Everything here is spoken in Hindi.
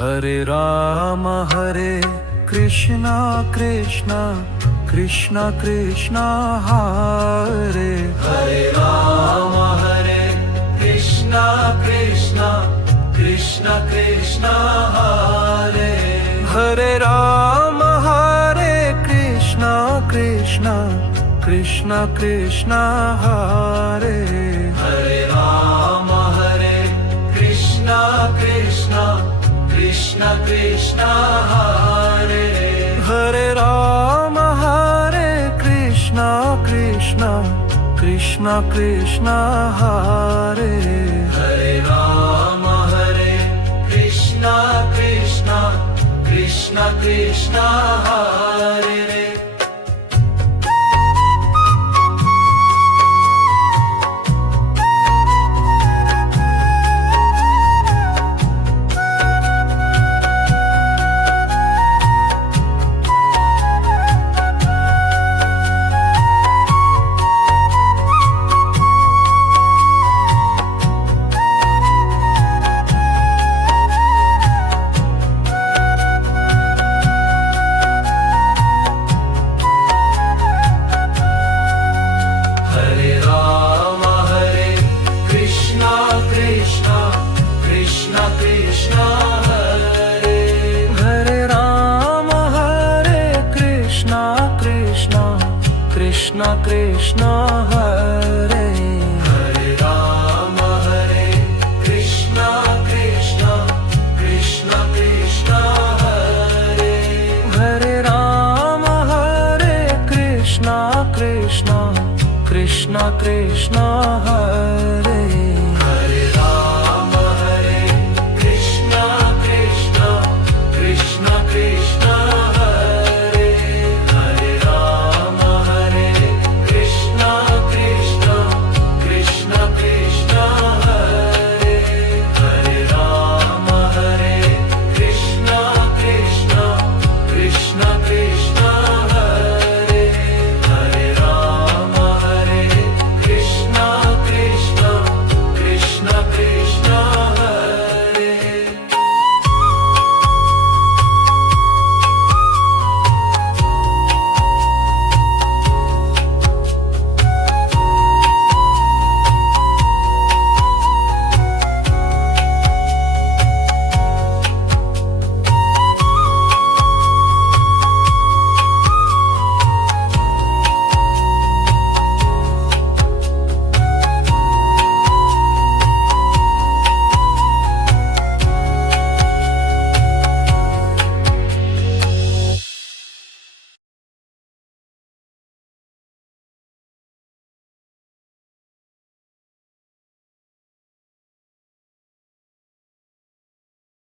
हरे कृष्णा कृष्णा कृष्णा कृष्णा हरे राम हरे कृष्णा कृष्णा कृष्णा कृष्णा हरे हरे राम हरे कृष्णा कृष्णा कृष्णा कृष्णा हरे राम हरे कृष्णा कृष्णा कृष्णा कृष्णा हरे हरे राम हरे कृष्णा कृष्णा कृष्णा कृष्णा हरे राम हरे कृष्णा कृष्णा कृष्णा कृष्णा हरे कृष्णा कृष्णा